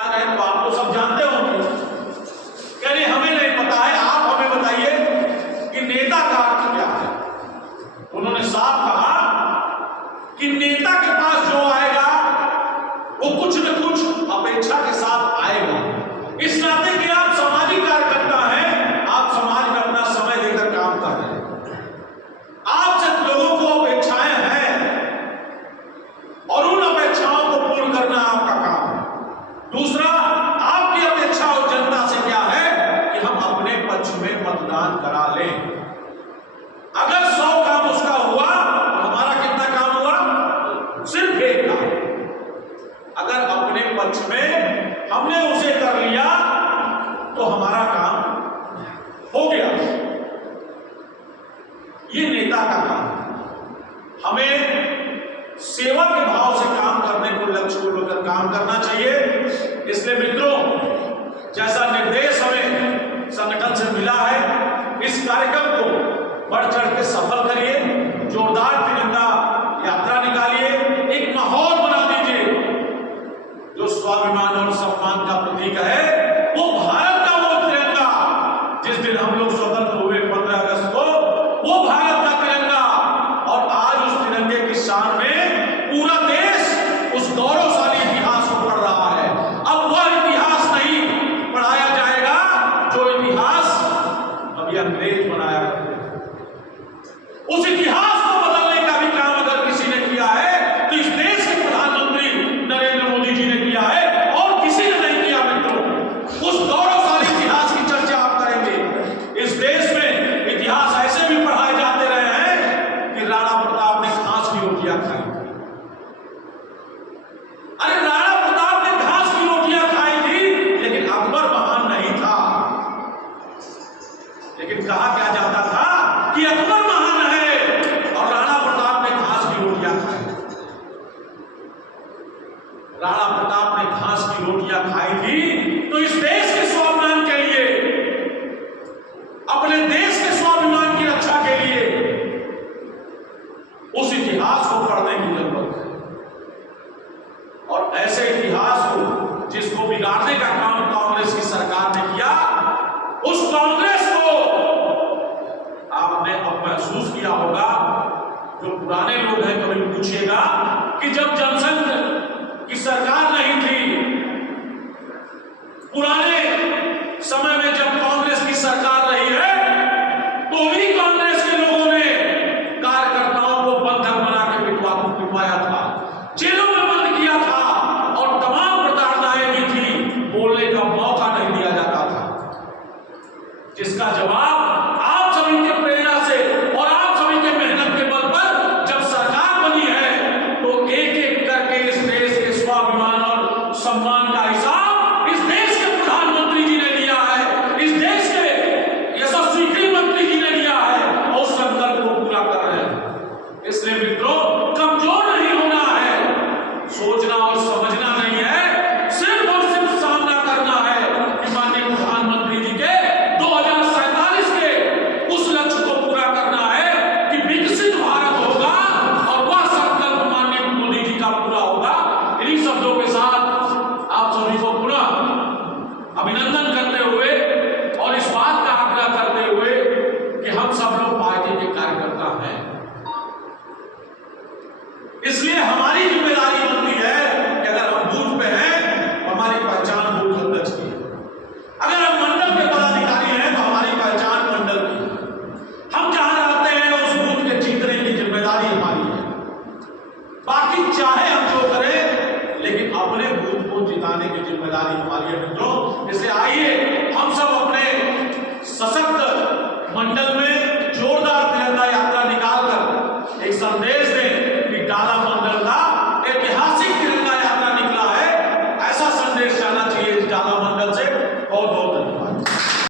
तो आप तो सब जानते होंगे। कह रहे हमें नहीं पता है, आप हमें बताइए कि नेता का अर्थ क्या है। उन्होंने साफ कहा कि नेता के पास जो आएगा वो कुछ न कुछ अपेक्षा के साथ आएगा। इस नाते कि आप सामाजिक कार्यकर्ता हैं, आप समाज में अपना समय देकर काम कर रहे हैं, आपसे लोगों को अपेक्षाएं हैं और उन अपेक्षाओं को पूर्ण करना आपका काम है। दूसरा, आपकी अपेक्षा और जनता से क्या है कि हम अपने पक्ष में मतदान करा लें। अगर 100 काम उसका हुआ तो हमारा कितना काम हुआ? सिर्फ 1 काम। अगर अपने पक्ष में हमने उसे कर लिया तो हमारा काम हो गया। ये नेता का काम है। हमें सेवा के भाव से काम करने को लक्ष्य को लेकर काम करना चाहिए। इसलिए मित्रों, जैसा निर्देश हमें संगठन से मिला है, इस कार्यक्रम को बढ़ चढ़ के सफल करिए, जोरदार तिरंगा यात्रा निकालिए, एक माहौल बना दीजिए जो स्वाभिमान और सम्मान का प्रतीक है। वो भारत का वो तिरंगा, जिस दिन हम लोग स्वतंत्र हुए 15 अगस्त को, वो भारत का तिरंगा, और आज उस तिरंगे की शान में पूरा देश उस गौरवशाली इतिहास को पढ़ रहा है। अब वह इतिहास नहीं पढ़ाया जाएगा जो इतिहास अभी अंग्रेज बनाया करते थे। उस इतिहास को बदलने का भी काम अगर किसी ने किया है तो इस देश के प्रधानमंत्री नरेंद्र मोदी जी ने किया है, और किसी ने नहीं किया। मित्रों, उस गौरवशाली इतिहास की चर्चा आप करेंगे। इस देश में इतिहास ऐसे भी पढ़ाए जाते रहे हैं कि राणा प्रताप ने घास की रोटियां खाई। अरे राणा प्रताप ने घास की रोटियां खाई थी, लेकिन अकबर महान नहीं था। लेकिन कहा क्या जाता था कि अकबर महान है और राणा प्रताप ने घास की रोटियां खाई। राणा प्रताप ने घास की रोटियां खाई थी तो इस देश के स्वाभिमान के लिए, अपने देश के स्वाभिमान की रक्षा के लिए उस इतिहास को पढ़ने की जरूरत है। और ऐसे इतिहास को जिसको बिगाड़ने का काम कांग्रेस की सरकार ने किया, उस कांग्रेस को आपने अब महसूस किया होगा। जो पुराने लोग हैं, कभी पूछिएगा कि जब जनसंघ की सरकार नहीं थी, पुराने समय में जब कांग्रेस की सरकार रही है, तो भी कांग्रेस के लोगों ने कार्यकर्ताओं को बंधक बना के पिटवाया था, जेलों में बंद किया था, और तमाम प्रताड़नाएं भी थी, बोलने का मौका नहीं दिया जाता था। जिसका जवाब आप सभी के प्रेरणा से और आप सभी के मेहनत के बल पर जब सरकार बनी है, तो एक एक करके इस देश के स्वाभिमान और सम्मान का हिसाब इस देश के प्रधानमंत्री जी ने लिया है, इस देश के यशस्वी गृह मंत्री जी ने लिया है, और उस संकल्प को पूरा कर रहे हैं। इसलिए मित्रों, कमजोर नहीं होना है, सोचना और समझना नहीं है, सिर्फ और सिर्फ सामना करना है कि माननीय प्रधानमंत्री जी के 2047 के उस लक्ष्य को पूरा करना है कि विकसित भारत होगा, और वह संकल्प माननीय मोदी जी का पूरा होगा। इन्हीं शब्दों के साथ आप सभी को पुनः अभिनंदन करते हुए और इस बात का आग्रह करते हुए कि हम सब लोग पार्टी के कार्यकर्ता हैं, इसलिए हमारी जिम्मेदारी बनती है कि अगर हम बूथ पे हैं तो हमारी पहचान बूथ अध्यक्ष की है, अगर हम मंडल के पदाधिकारी हैं तो हमारी पहचान मंडल की है, हम जहां रहते हैं उस बूथ के जीतने की जिम्मेदारी हमारी है। बाकी चाहे हम जो करें, लेकिन अपने बूथ को जिताने की जिम्मेदारी हमारी है। मित्रों, इसलिए आइए